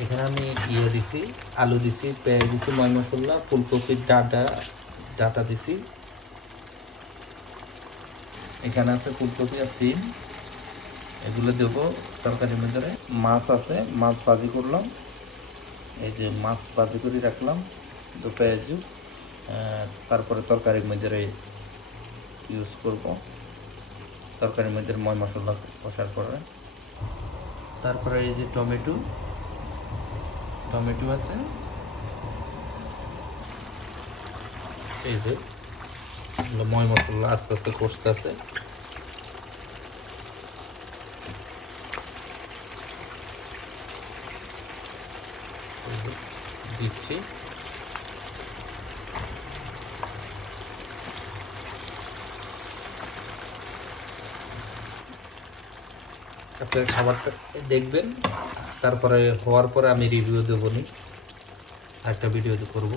এখানে আমি দিছি, আলু দিছি, পেঁয়াজ দিছি, ময় মশলা, ফুলকপির ডাটা দিছি। এখানে আছে ফুলকপি আর সিম, এগুলো দেবো তরকারির মধ্যে। মাছ আছে, মাছ ভাজি করলাম, এই যে মাছ ভাজি করে রাখলাম দু পেঁয়াজু। তারপরে তরকারির মধ্যে ইউজ করব, তরকারির মধ্যে ময় মশলা কষার পরে। তারপরে এই যে টমেটো আছে, এই যে ময় মশলা আস্তে আস্তে কষতে আছে। দিচ্ছি, আপনার খাবারটা দেখবেন, তারপরে হওয়ার পরে আমি রিভিউ দেবো, একটা ভিডিও করবো।